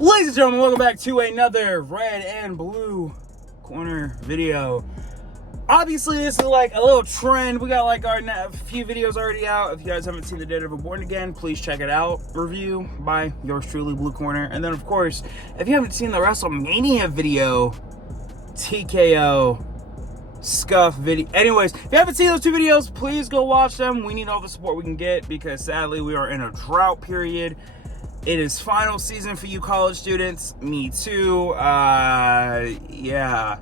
Ladies and gentlemen, welcome back to another red and blue corner video. Obviously, this is like a little trend. We got like our few videos already out. If you guys haven't seen the Daredevil Born Again, please check it out. Review by yours truly, Blue Corner. And then, of course, if you haven't seen the WrestleMania video, TKO, Scuff video. Anyways, if you haven't seen those two videos, please go watch them. We need all the support we can get because sadly we are in a drought period. It is final season for you college students. Me too. Yeah.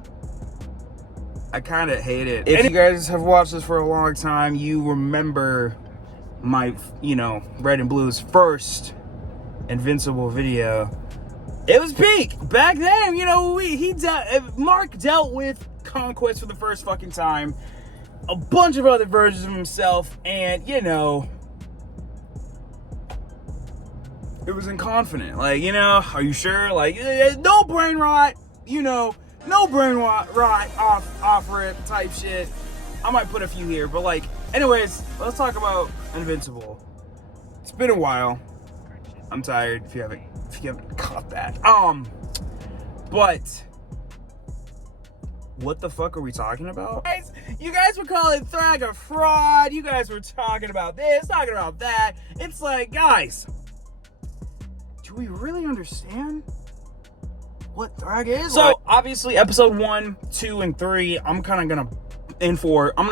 I kind of hate it. If you guys have watched this for a long time, you remember my, Red and Blue's first Invincible video. It was peak. Back then, Mark dealt with Conquest for the first fucking time. A bunch of other versions of himself, and, it was inconfident. Like, are you sure? Like, no brain rot, no brain rot off rip type shit. I might put a few here, but anyways, let's talk about Invincible. It's been a while. I'm tired if you haven't caught that. But what the fuck are we talking about? You guys were calling Thrag a fraud. You guys were talking about this, talking about that. It's like, guys, do we really understand what Thrag is? So obviously episode 1, 2, and 3, I'm gonna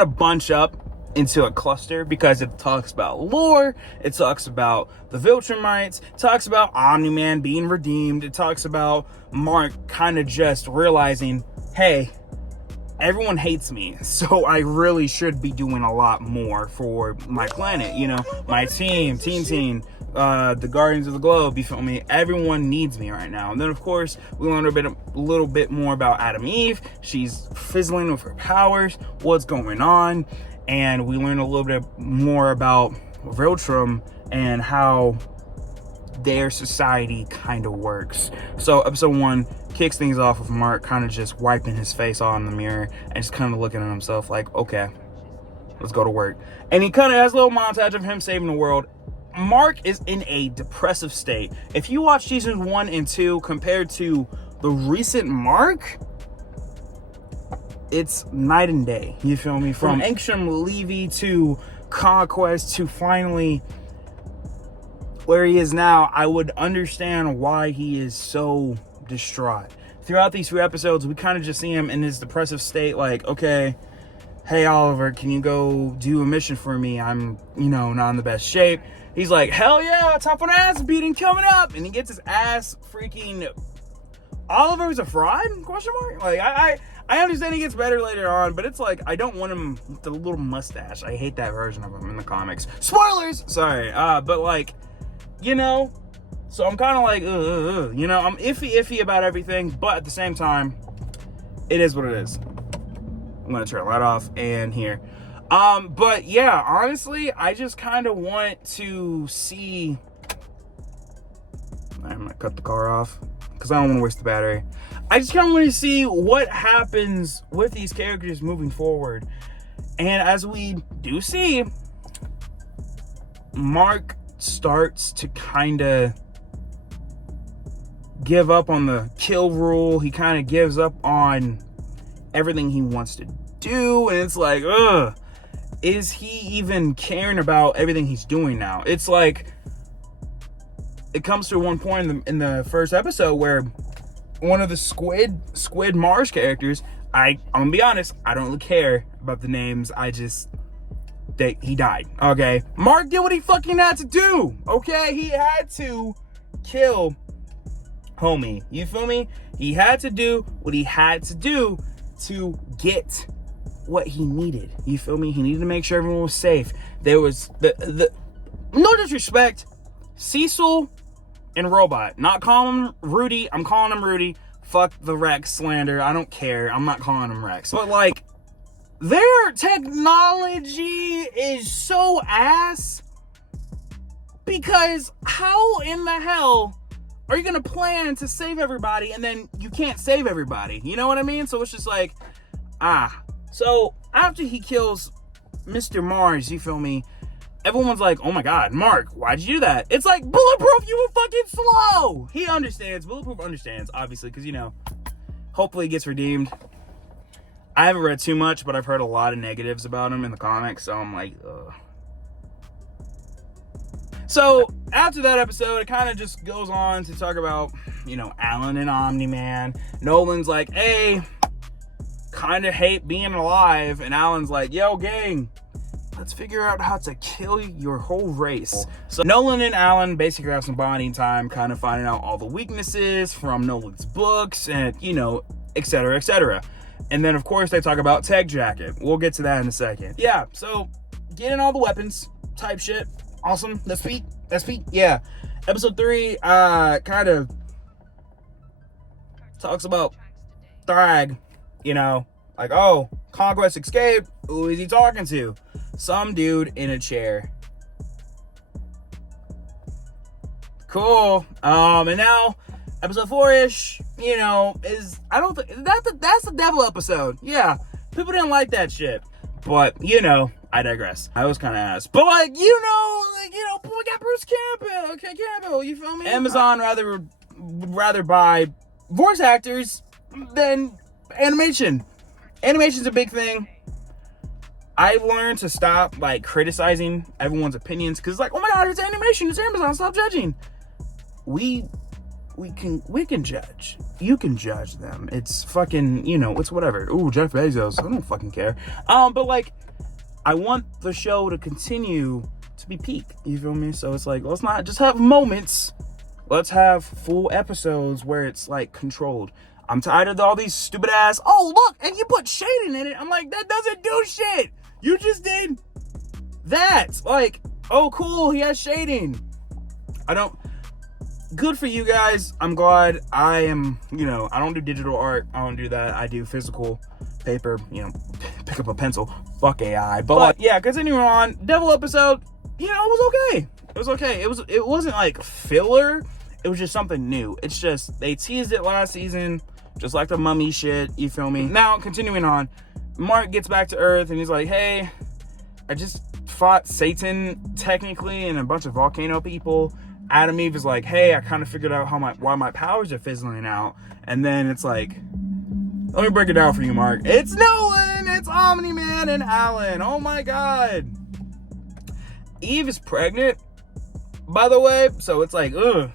bunch up into a cluster because it talks about lore, it talks about the Viltrumites, it talks about Omni-Man being redeemed, it talks about Mark kind of just realizing, hey, everyone hates me, so I really should be doing a lot more for my planet, my team, the Guardians of the Globe, you feel me? Everyone needs me right now. And then, of course, we learned a little bit more about Adam Eve. She's fizzling with her powers, what's going on, and we learned a little bit more about Viltrum and how their society kind of works. So episode 1 kicks things off with Mark kind of just wiping his face out in the mirror and just kind of looking at himself like, okay, let's go to work. And he kind of has a little montage of him saving the world. Mark is in a depressive state. If you watch seasons 1 and 2 compared to the recent Mark, it's night and day. You feel me? From Ancient Levy to Conquest to finally where he is now, I would understand why he is so distraught. Throughout these few episodes, we kind of just see him in his depressive state, like, okay, hey Oliver, can you go do a mission for me? I'm, not in the best shape. He's like, hell yeah, top of an ass beating coming up. And he gets his ass freaking... Oliver's a fraud? Question mark? Like, I understand he gets better later on, but it's like, I don't want him with the little mustache. I hate that version of him in the comics. Spoilers! Sorry. But so I'm kind of like, I'm iffy about everything, but at the same time, it is what it is. I'm going to turn the light off and here. But yeah, honestly, I just kind of want to see... I'm going to cut the car off because I don't want to waste the battery. I just kind of want to see what happens with these characters moving forward. And as we do see, Mark starts to kind of give up on the kill rule. He kind of gives up on everything he wants to do. And it's like, is he even caring about everything he's doing now? It's like, it comes to one point in the first episode where one of the Squid Mars characters, I'm gonna be honest, I don't really care about the names. He died. Okay, Mark did what he fucking had to do. Okay, he had to kill homie. You feel me? He had to do what he had to do to get what he needed. You feel me? He needed to make sure everyone was safe. There was the no disrespect, Cecil and Robot. Not calling him Rudy. I'm calling him Rudy. Fuck the Rex slander. I don't care. I'm not calling him Rex. But their technology is so ass, because how in the hell are you gonna plan to save everybody and then you can't save everybody? You know what I mean? So it's just like, so after he kills Mr. Mars, you feel me, everyone's like, oh my God, Mark, why'd you do that? It's like, Bulletproof, you were fucking slow. He understands. Bulletproof understands, obviously, because, you know, hopefully he gets redeemed. I haven't read too much, but I've heard a lot of negatives about him in the comics, so I'm like, ugh. So, after that episode, it kind of just goes on to talk about, you know, Alan and Omni-Man. Nolan's like, hey, kind of hate being alive. And Alan's like, yo, gang, let's figure out how to kill your whole race. So Nolan and Alan basically have some bonding time, kind of finding out all the weaknesses from Nolan's books and, you know, et cetera, et cetera. And then, of course, they talk about Tech Jacket. We'll get to that in a second. Yeah, so getting all the weapons type shit. Awesome. Let's speak. Yeah. Episode 3 kind of talks about Thrag, you know, like, oh, Conquest escaped. Who is he talking to? Some dude in a chair. Cool. And now episode 4-ish, you know, is, I don't think that's the devil episode. Yeah. People didn't like that shit. But, you know, I digress. I was kind of ass. But, like, you know, we got Bruce Campbell. Okay, Campbell, you feel me? Amazon would rather buy voice actors than animation. Animation's a big thing. I've learned to stop, like, criticizing everyone's opinions. Because, like, oh my God, it's animation. It's Amazon. Stop judging. We can judge. You can judge them. It's fucking, you know, it's whatever. Ooh, Jeff Bezos. I don't fucking care. But like, I want the show to continue to be peak. You feel me? So it's like, let's not just have moments. Let's have full episodes where it's like controlled. I'm tired of all these stupid ass, oh look, and you put shading in it. I'm like, that doesn't do shit. You just did that. Like, oh cool, he has shading. Good for you guys. I'm glad. I am, you know, I don't do digital art. I don't do that. I do physical paper, you know, pick up a pencil. Fuck AI. But yeah, continuing on. Devil episode, you know, it was okay. It was okay. It wasn't like filler. It was just something new. It's just, they teased it last season, just like the mummy shit. You feel me? Now, continuing on. Mark gets back to Earth and he's like, hey, I just fought Satan, technically, and a bunch of volcano people. Adam Eve is like, hey, I kind of figured out why my powers are fizzling out. And then it's like, let me break it down for you, Mark. It's Nolan, it's Omni-Man, and Alan. Oh my God. Eve is pregnant, by the way. So it's like, ugh.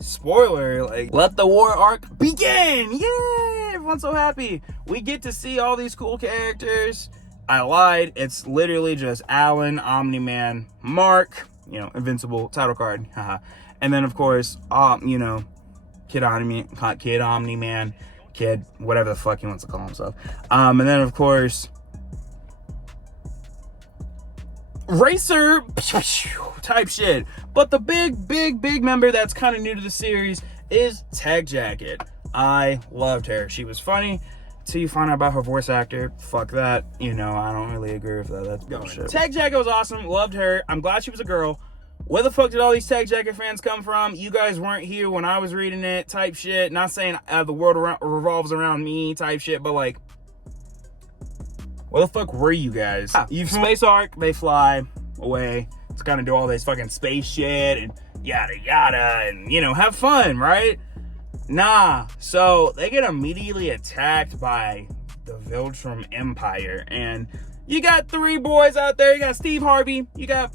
Spoiler, like, let the war arc begin. Yay! Everyone's so happy. We get to see all these cool characters. I lied. It's literally just Alan, Omni-Man, Mark, you know, Invincible, title card, haha. And then, of course, you know, Kid Omni-Man, Kid, whatever the fuck he wants to call himself. And then, of course, Racer type shit. But the big member that's kind of new to the series is Tech Jacket. I loved her. She was funny. Till you find out about her voice actor, fuck that. You know, I don't really agree with that. That's bullshit. Tech Jacket was awesome. Loved her. I'm glad she was a girl. Where the fuck did all these Tech Jacket fans come from? You guys weren't here when I was reading it, type shit. Not saying the world revolves around me, type shit, but like, where the fuck were you guys? Space Arc, they fly away to kind of do all this fucking space shit and yada yada and, you know, have fun, right? Nah, so they get immediately attacked by the Viltrum Empire, and you got 3 boys out there. You got Steve Harvey, you got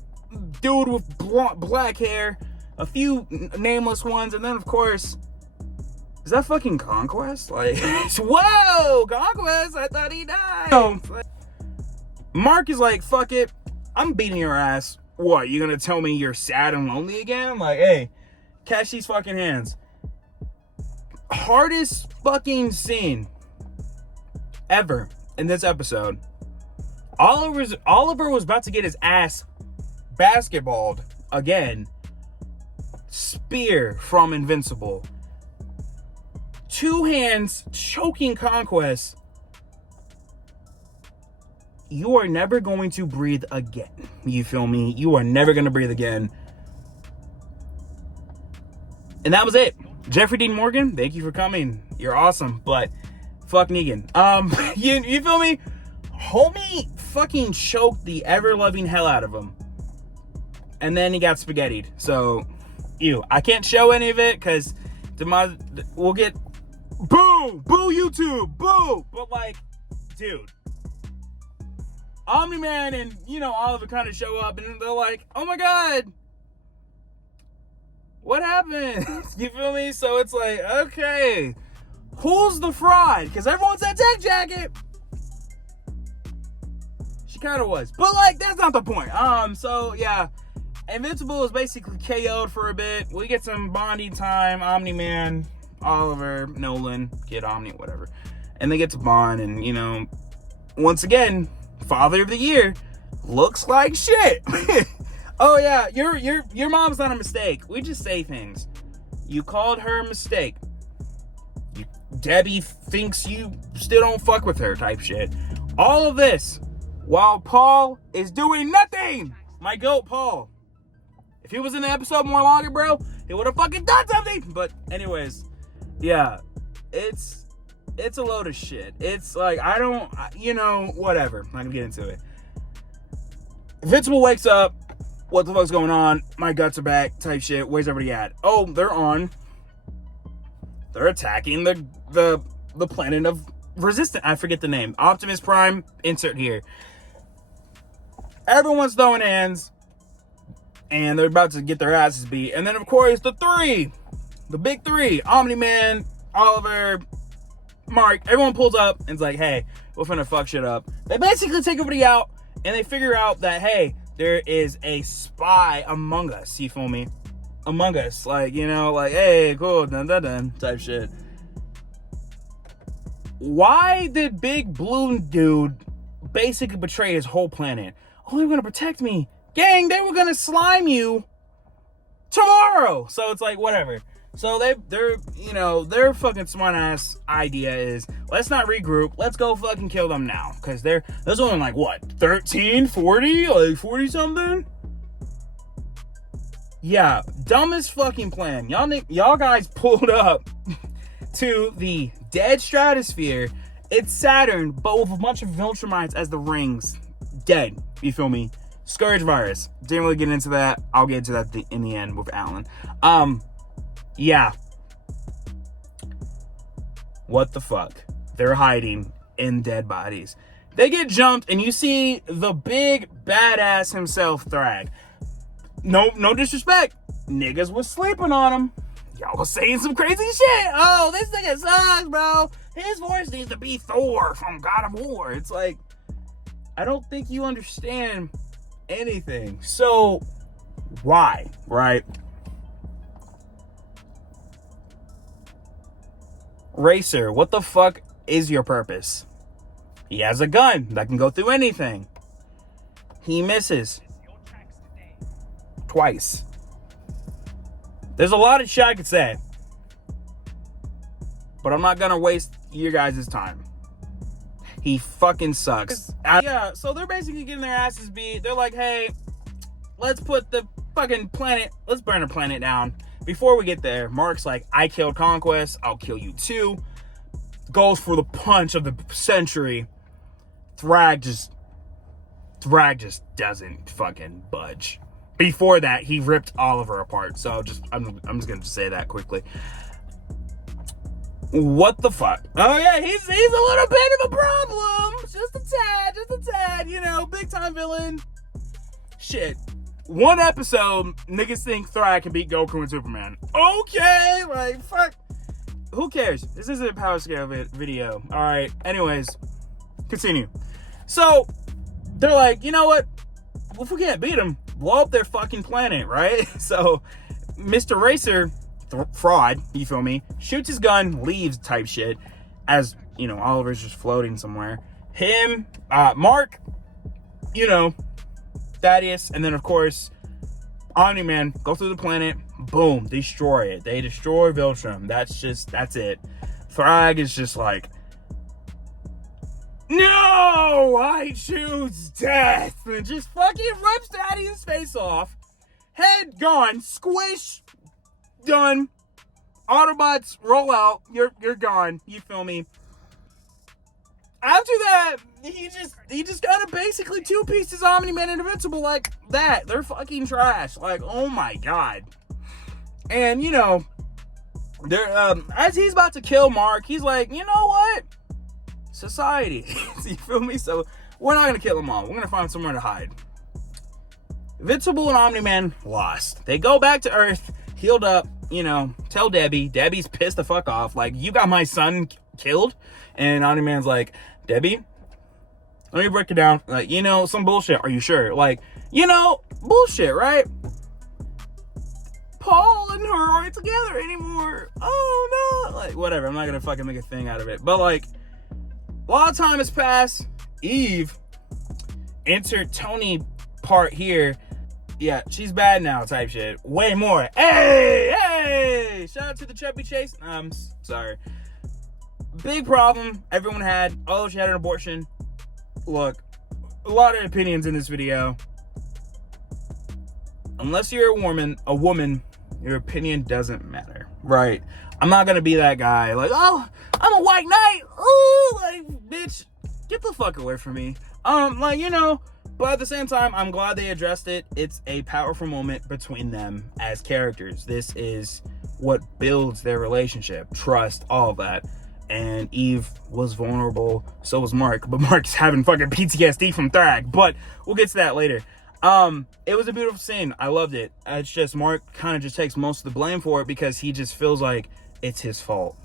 dude with black hair, a few nameless ones, and then of course, is that fucking Conquest? Like, whoa, Conquest, I thought he died. So, Mark is like, fuck it, I'm beating your ass. What, you gonna tell me you're sad and lonely again? Like, hey, catch these fucking hands. Hardest fucking scene ever in this episode. Oliver was about to get his ass basketballed again. Spear from Invincible. 2 hands choking Conquest. You are never going to breathe again. You feel me? You are never going to breathe again. And that was it. Jeffrey Dean Morgan, thank you for coming. You're awesome, but fuck Negan. You feel me? Homie fucking choked the ever-loving hell out of him. and then he got spaghettied. So, ew. I can't show any of it because we'll get boo YouTube, boo. But like, dude, Omni-Man and Oliver kind of show up, and they're like, oh my god, what happened? You feel me? So it's like, okay, who's the fraud? Because everyone said Tech Jacket. She kind of was, but like, that's not the point. So yeah, Invincible is basically KO'd for a bit. We get some bonding time. Omni-Man, Oliver, Nolan, Kid Omni, whatever, and they get to bond. And once again, Father of the Year looks like shit. Oh yeah, your mom's not a mistake. We just say things. You called her a mistake. Debbie thinks you still don't fuck with her type shit. All of this while Paul is doing nothing. My goat, Paul. If he was in the episode more longer, bro, he would have fucking done something. But anyways, yeah, it's a load of shit. It's like, I don't, whatever. I'm not gonna get into it. Invincible wakes up. What the fuck's going on? My guts are back type shit. Where's everybody at? Oh, they're attacking the planet of Resistance. I forget the name. Optimus Prime, insert here. Everyone's throwing hands, and they're about to get their asses beat. And then, of course, the big three, Omni-Man, Oliver, Mark, everyone pulls up and is like, hey, we're finna fuck shit up. They basically take everybody out, and they figure out that, hey, there is a spy among us, you feel me? Among us, like, like, hey, cool, dun dun dun, type shit. Why did Big Blue Dude basically betray his whole planet? Oh, they were gonna protect me. Gang, they were gonna slime you tomorrow. So it's like, whatever. So their fucking smart ass idea is, let's not regroup, let's go fucking kill them now. Because there's only like, what, 13, 40, like 40 something? Yeah, dumbest fucking plan. Y'all guys pulled up to the dead stratosphere. It's Saturn, but with a bunch of Viltrumites as the rings. Dead, you feel me? Scourge virus. Didn't really get into that. I'll get into that in the end with Alan. Yeah. What the fuck? They're hiding in dead bodies. They get jumped, and you see the big badass himself, Thrag. No disrespect. Niggas was sleeping on him. Y'all was saying some crazy shit. Oh, this nigga sucks, bro. His voice needs to be Thor from God of War. It's like, I don't think you understand anything. So, why, right? Racer, what the fuck is your purpose? He has a gun that can go through anything. He misses. Twice. There's a lot of shit I could say, but I'm not gonna waste your guys' time. He fucking sucks. Yeah, so they're basically getting their asses beat. They're like, hey, let's put the fucking planet, let's burn the planet down. Before we get there, Mark's like, I killed Conquest, I'll kill you too. Goes for the punch of the century. Thrag just doesn't fucking budge. Before that, he ripped Oliver apart. So I'm just gonna say that quickly. What the fuck? Oh yeah, he's a little bit of a problem. Just a tad, big time villain. Shit. One episode, niggas think Thrag can beat Goku and Superman. Okay, like, fuck. Who cares? This isn't a power scale video. Alright, anyways, continue. So, they're like, you know what? If we can't beat them, blow up their fucking planet, right? So, Mr. Racer, fraud, you feel me, shoots his gun, leaves type shit, as, Oliver's just floating somewhere. Him, Mark, Thaddeus, and then, of course, Omni-Man go through the planet, boom, destroy it. They destroy Viltrum. That's it. Thrag is just like, no, I choose death, and just fucking rips Thaddeus' face off. Head gone, squish, done. Autobots roll out. You're gone. You feel me? after that, he just kind of basically two-pieced his Omni-Man and Invincible like that. They're fucking trash. Like, oh my god. And, you know, as he's about to kill Mark, he's like, you know what? Society. You feel me? So, we're not going to kill them all. We're going to find somewhere to hide. Invincible and Omni-Man lost. They go back to Earth, healed up, you know, tell Debbie. Debbie's pissed the fuck off. Like, you got my son killed? And Omni-Man's like, Debbie, let me break it down. Like, you know, some bullshit. Are you sure? Like, you know, bullshit, right? Paul and her aren't together anymore. Oh, no. Like, whatever. I'm not going to fucking make a thing out of it. But, like, a lot of time has passed. Eve entered Tony part here. Yeah, she's bad now type shit. Way more. Hey! Shout out to the Chubby Chase. I'm sorry. Big problem everyone had. Oh, she had an abortion. Look, a lot of opinions in this video. Unless you're a woman, your opinion doesn't matter. Right? I'm not gonna be that guy. Like, oh, I'm a white knight. Ooh, like, bitch, get the fuck away from me. Like, you know, but at the same time, I'm glad they addressed it. It's a powerful moment between them as characters. This is what builds their relationship, trust, all of that. And Eve was vulnerable, so was Mark, but Mark's having fucking PTSD from Thrag, but we'll get to that later. It was a beautiful scene. I loved it. It's just Mark kind of just takes most of the blame for it because he just feels like it's his fault.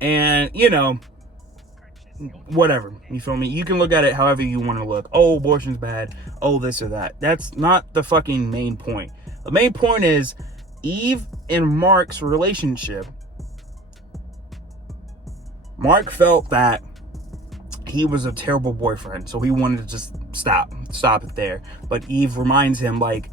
And, you know, whatever, you feel me? You can look at it however you want to look. Oh, abortion's bad. Oh, this or that. That's not the fucking main point. The main point is Eve and Mark's relationship. Mark felt that he was a terrible boyfriend, so he wanted to just stop it there. But Eve reminds him, like,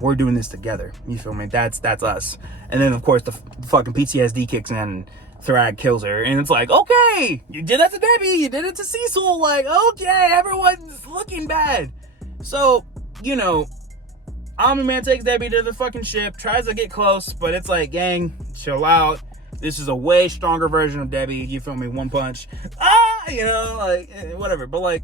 we're doing this together. You feel me? That's us. And then, of course, the fucking PTSD kicks in and Thrag kills her. And it's like, okay, you did that to Debbie. You did it to Cecil. Like, okay, everyone's looking bad. So, you know, Omni-Man takes Debbie to the fucking ship, tries to get close, but it's like, gang, chill out. This is a way stronger version of Debbie. You feel me? One punch. You know, like, whatever. But, like,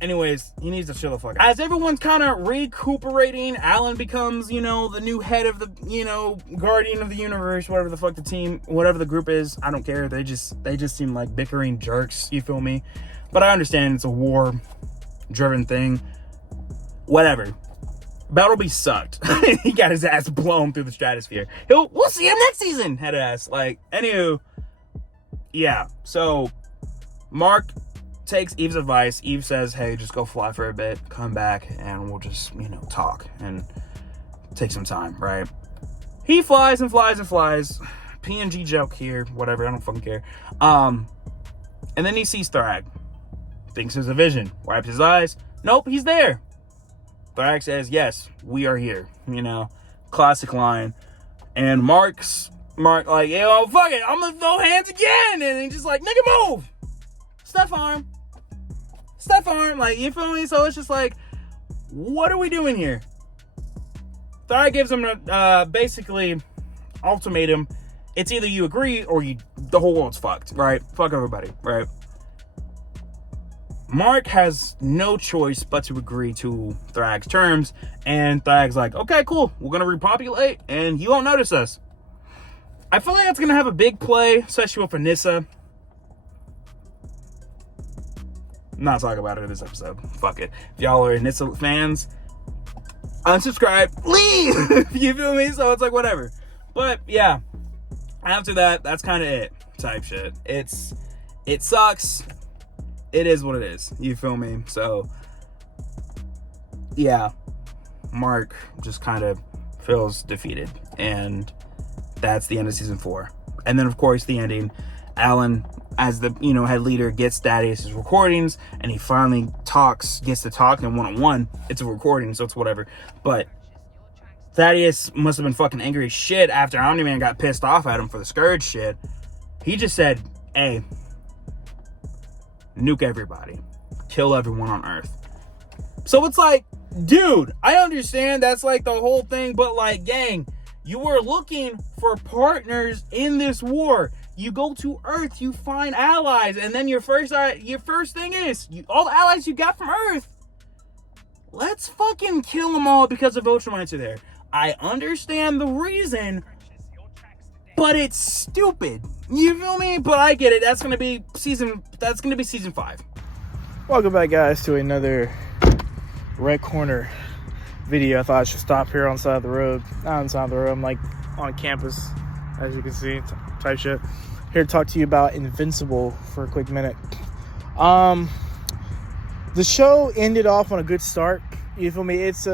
anyways, he needs to chill the fuck out. As everyone's kind of recuperating, Alan becomes, you know, the new head of the, you know, guardian of the universe, whatever the fuck the team, whatever the group is. I don't care. They just seem like bickering jerks. You feel me? But I understand it's a war-driven thing. Whatever. Battleby sucked. He got his ass blown through the stratosphere. We'll see him next season, head ass. Like, anywho, yeah. So, Mark takes Eve's advice. Eve says, hey, just go fly for a bit, come back, and we'll just, you know, talk and take some time, right? He flies and flies and flies. PNG joke here, whatever, I don't fucking care. And then he sees Thrag. Thinks it's a vision. Wipes his eyes. Nope, he's there. Thrag says, yes, we are here. You know, classic line. And Mark, like, yo, fuck it, I'm gonna throw hands again. And he's just like, nigga, move. Step arm. Like, you feel me? So it's just like, what are we doing here? Thrag gives him basically ultimatum. It's either you agree or the whole world's fucked, right? Fuck everybody, right? Mark has no choice but to agree to Thrag's terms, and Thrag's like, okay, cool, we're gonna repopulate, and he won't notice us. I feel like that's gonna have a big play, especially with Anissa. I'm not talking about it in this episode. Fuck it. If y'all are Anissa fans, unsubscribe, leave! You feel me? So it's like, whatever. But, yeah. After that, that's kind of it. Type shit. It sucks. It is what it is. You feel me? So, yeah. Mark just kind of feels defeated. And that's the end of season 4. And then, of course, the ending. Alan, as the, you know, head leader, gets Thaddeus' recordings. And he finally gets to talk in one-on-one. It's a recording, so it's whatever. But Thaddeus must have been fucking angry as shit after Omni-Man got pissed off at him for the Scourge shit. He just said, hey, nuke everybody. Kill everyone on Earth. So it's like, dude, I understand that's like the whole thing, but like, gang, you were looking for partners in this war. You go to Earth, you find allies, and then your first thing is, all the allies you got from Earth, let's fucking kill them all because the Viltrumites are there. I understand the reason, but it's stupid. You feel me? But I get it. That's gonna be season 5. Welcome back, guys, to another Red Corner video. I thought I should stop here on the side of the road. Not on the side of the road, I'm like on campus, as you can see, type shit. Here to talk to you about Invincible for a quick minute. The show ended off on a good start. You feel me? It's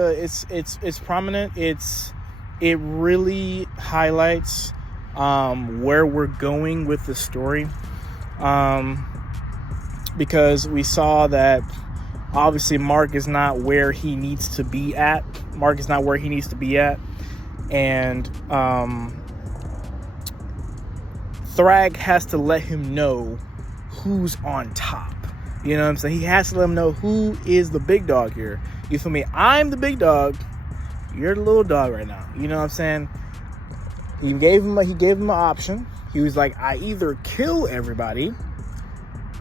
prominent. It really highlights where we're going with the story. Because we saw that obviously Mark is not where he needs to be at. And Thrag has to let him know who's on top. You know what I'm saying? He has to let him know who is the big dog here. You feel me? I'm the big dog. You're the little dog right now. You know what I'm saying? He gave him an option. He was like, I either kill everybody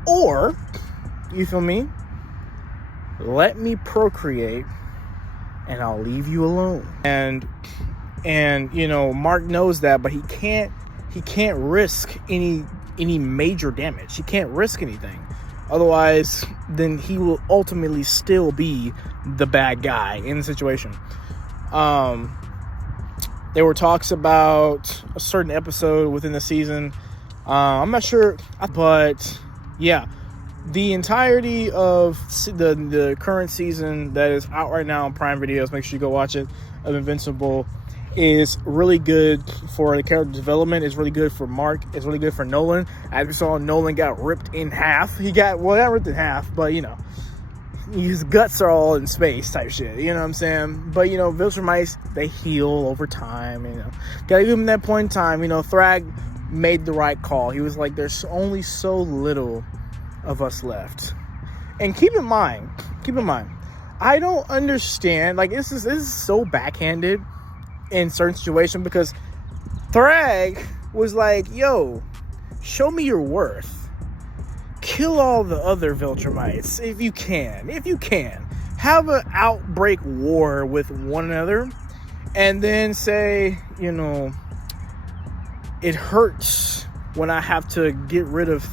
or, you feel me, let me procreate and I'll leave you alone. And you know, Mark knows that, but he can't risk any major damage. He can't risk anything. Otherwise, then he will ultimately still be the bad guy in the situation. There were talks about a certain episode within the season. I'm not sure, but yeah, the entirety of the current season that is out right now on Prime Videos, make sure you go watch it, of Invincible, is really good for the character development. It's really good for Mark. It's really good for Nolan. As we saw, Nolan got ripped in half. Not ripped in half, but you know, his guts are all in space type shit. You know what I'm saying? But you know, Viltrumites, they heal over time. You know, gotta give him that point in time. You know, Thrag made the right call. He was like, there's only so little of us left. And keep in mind, I don't understand, like, this is so backhanded in certain situations, because Thrag was like, yo, show me your worth. Kill all the other Viltrumites if you can. Have an outbreak war with one another, and then say, you know, it hurts when I have to get rid of,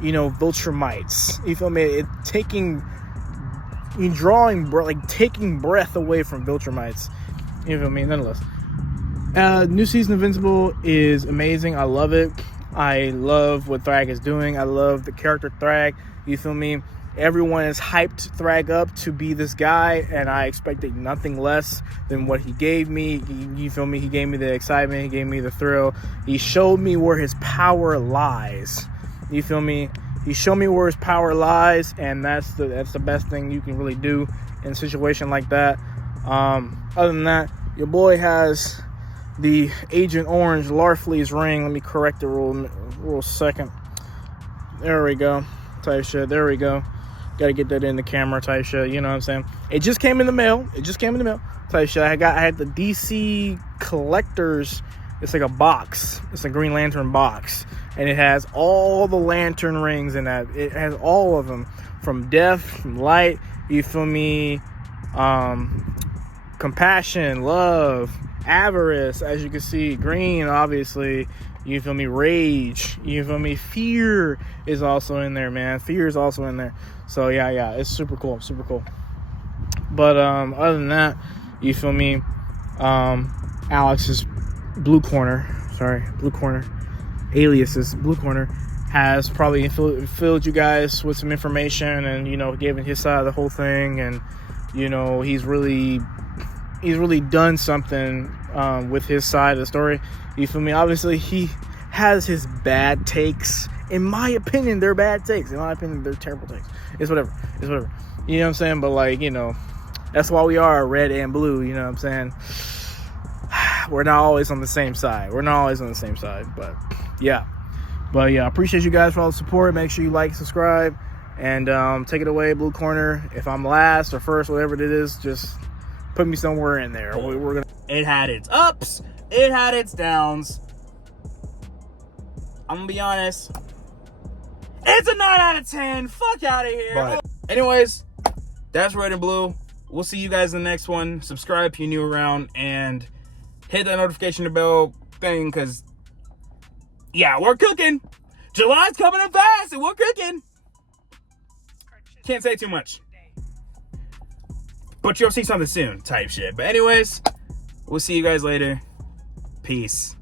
you know, Viltrumites. You feel me? Taking breath away from Viltrumites. You feel me? Nonetheless, new season of Invincible is amazing. I love it. I love what Thrag is doing. I love the character Thrag. You feel me? Everyone has hyped Thrag up to be this guy, and I expected nothing less than what he gave me. You feel me? He gave me the excitement. He gave me the thrill. He showed me where his power lies. You feel me? He showed me where his power lies, and that's the best thing you can really do in a situation like that. Other than that, your boy has the Agent Orange Larfleeze ring. Let me correct the real second. There we go. Type shit. There we go. Gotta get that in the camera type shit. You know what I'm saying? It just came in the mail. Type shit. I had the DC collectors. It's like a box. It's a Green Lantern box. And it has all the lantern rings in that. It has all of them. From death, from light, you feel me? Compassion, love, avarice, as you can see. Green, obviously. You feel me? Rage. You feel me? Fear is also in there, man. Fear is also in there. So, yeah. It's super cool. But, other than that, you feel me? Alex's Blue Corner, alias's Blue Corner, has probably filled you guys with some information, and you know, given his side of the whole thing, and you know, he's really done something with his side of the story. You feel me? Obviously, he has his bad takes. In my opinion, they're bad takes. In my opinion, they're terrible takes. It's whatever. You know what I'm saying? But like, you know, that's why we are red and blue. You know what I'm saying? We're not always on the same side. But yeah. I appreciate you guys for all the support. Make sure you like, subscribe, and take it away, Blue Corner. If I'm last or first, whatever it is, just put me somewhere in there. We're gonna. It had its ups. It had its downs. I'm gonna be honest. It's a 9 out of 10. Fuck out of here. But anyways, that's Red and Blue. We'll see you guys in the next one. Subscribe if you're new around and hit that notification bell thing, because yeah, we're cooking. July's coming up fast and we're cooking. Can't say too much, but you'll see something soon type shit. But anyways, we'll see you guys later. Peace.